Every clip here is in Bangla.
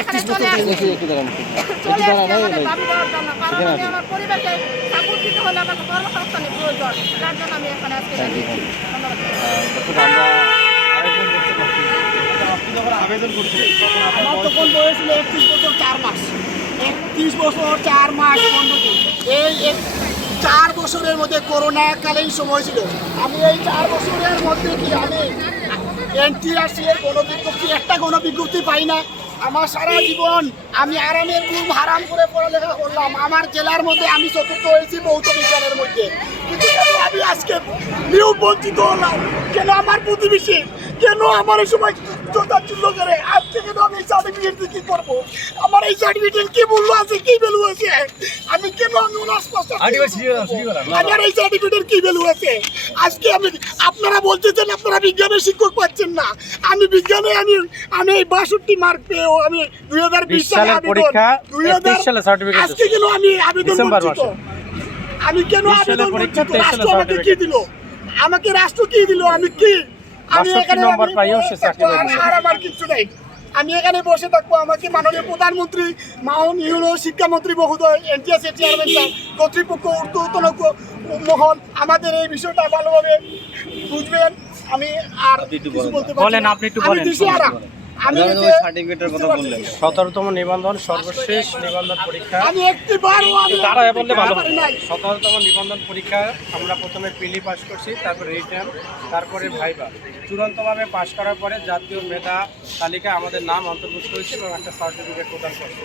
এখানে চলে আসছি। চলে আসছি আমাদের দাবি দেওয়ার জন্য কারণ আমি আমার পরিবারকে সাপোর্ট দিতে হলে আমাকে কর্মসংস্থানের প্রয়োজন। যার জন্য আমি এখানে আজকে দাঁড়িয়েছি আবেদন করছিলেন আমার তখন বয়স ছিল একত্রিশ বছর চার মাস। একত্রিশ বছর চার মাস এই চার বছরের মধ্যে করোনা করোনাকালীন সময় ছিল। আমি এই চার বছরের মধ্যে কি আমি এনটিআরসি এর কোনো বিজ্ঞপ্তি একটা কোনো বিজ্ঞপ্তি পাই না। আমার সারা জীবন আমি আরামের রুম হারাম করে পড়ালেখা করলাম। আমার জেলার মধ্যে আমি চতুর্থ হয়েছি বৌদ্ধ বিজ্ঞানের মধ্যে। কিন্তু আমি আজকে নিয়োগ বঞ্চিত হলাম? কেন আমার প্রতিবেশী কেন আমার এই সময় করে? আজকে কেন আমি সার্টিফিকেট কি করব? আমার এই সার্টিফিকেট কি মূল্য আছে? কি ভ্যালু আছে? আমি কেন আমি আমার এই সার্টিফিকেটের কি ভ্যালু আছে? আজকে আমি আপনারা বলতেছেন আপনারা বিজ্ঞানের শিক্ষক পাচ্ছেন না। আমি বিজ্ঞানে আমি আমি এই বাষট্টি মার্ক পেয়েও আমি দুই হাজার বিশ সালে আবেদন। পরীক্ষা, দুই হাজার সালে certificate আজকে কেন আমি আবেদন মাসে। আমি কেন আবেদন পরীক্ষা, বঞ্চিত? 23 সালে রাষ্ট্র আমাকে কি। দিল? আমাকে রাষ্ট্র কি দিল? আমি কি আমি এখানে নম্বর পাইও সে বসে চাকরি থাকব, আর- আর আমার কিচ্ছু নেই। আমি এখানে বসে থাকব আমাকে মাননীয় প্রধানমন্ত্রী ইউনো শিক্ষামন্ত্রী মহোদয় এনটিএসএ চেয়ারম্যান স্যার কর্তৃপক্ষ ঊর্ধ্বতন মহল আমাদের এই বিষয়টা ভালোভাবে বুঝবেন। আমি আর কিছু বলতে পারছি বলেন, না। আপনি একটু বলেন। আমি সার্টিফিকেটের কথা বললেন। সতেরোতম নিবন্ধন সর্বশেষ নিবন্ধন পরীক্ষা। আমি একটি বারও আমি তারা বললে ভালো সতেরোতম নিবন্ধন পরীক্ষা আমরা প্রথমে প্রিলি পাস করছি তারপরে রিটার্ন তারপরে ভাইবা। চূড়ান্তভাবে পাশ করার পরে জাতীয় মেধা তালিকায় আমাদের নাম অন্তর্ভুক্ত হয়েছে এবং একটা সার্টিফিকেট প্রদান করছে।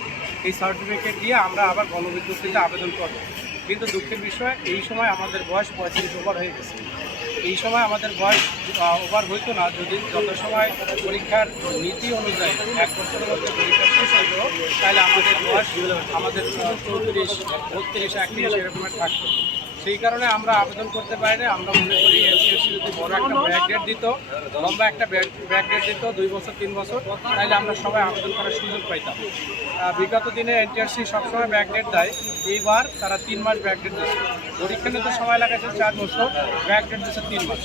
এই সার্টিফিকেট দিয়ে আমরা আবার গণবিজ্ঞপ্তিতে আবেদন করব। কিন্তু দুঃখের বিষয় এই সময় আমাদের বয়স পঁয়ত্রিশ ওভার হয়ে গেছে। এই সময় আমাদের বয়স ওভার হইতো না, যদি যত সময় পরীক্ষার নীতি অনুযায়ী এক বছরের মধ্যে পরীক্ষা শেষ হতো তাহলে আমাদের বয়স আমাদের চৌত্রিশ, বত্রিশ, একত্রিশ এরকমের থাকতো। সেই কারণে আমরা আবেদন করতে পারিনি। আমরা মনে করি এনসিএসসি যদি বড় একটা ব্যাক ডেট দিত, লম্বা একটা ব্যাক ডেট দিত, দুই বছর, তিন বছর, তাহলে আমরা সবাই আবেদন করার সুযোগ পাইতাম। বিগত দিনে এনটিআরসি সবসময় ব্যাক ডেট দেয়। এইবার তারা তিন মাস ব্যাক ডেট দিচ্ছে। পরীক্ষা নিতে সময় লাগাচ্ছে চার বছর, ব্যাক ডেট দিচ্ছে তিন মাস।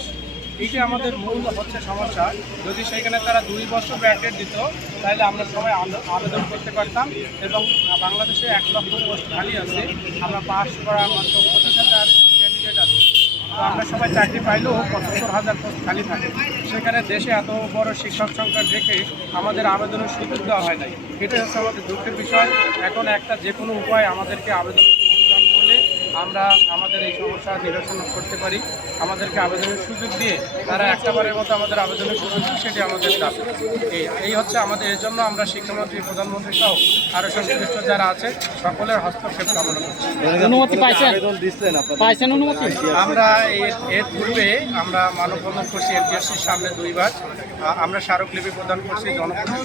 এইটি আমাদের মূল হচ্ছে সমস্যা। যদি সেখানে তারা দুই বছর ব্যাক ডেট দিত, তাহলে আমরা সবাই আবে- আবেদন করতে পারতাম এবং বাংলাদেশে এক লক্ষ পোস্ট খালি আছে। আমরা পাস করা মাত্র পঁচিশ হাজার ক্যান্ডিডেট আছে। আমরা সবাই চাকরি পাইলেও পঁচাত্তর হাজার পোস্ট খালি থাকে। সেখানে দেশে এত বড় শিক্ষক সংখ্যা দেখে আমাদের আবেদনের সুযোগ দেওয়া হয় নাই। এটাই হচ্ছে আমাদের দুঃখের বিষয়। এখন একটা যে কোনো উপায় আমাদেরকে আবেদনের সুযোগ দান করলে আমরা আমাদের এই সমস্যা নিরসন করতে পারি। আমাদেরকে আবেদনের সুযোগ দিয়ে তারা একটাবারের মতো আমাদের আবেদনের সুযোগ সেটি আমাদের দাবি। এই হচ্ছে আমাদের এর জন্য আমরা শিক্ষামন্ত্রী প্রধানমন্ত্রী সহ আরও সংশ্লিষ্ট যারা আছে সকলের হস্তক্ষেপ কামনা করছি। অনুমতি পাইছেন? অনুমতি? আমরা এর পূর্বে আমরা মানববন্ধন করছি এনটিএসসির সামনে দুইবার। আমরা স্মারকলিপি প্রদান করছি জনপ্রতিনিধি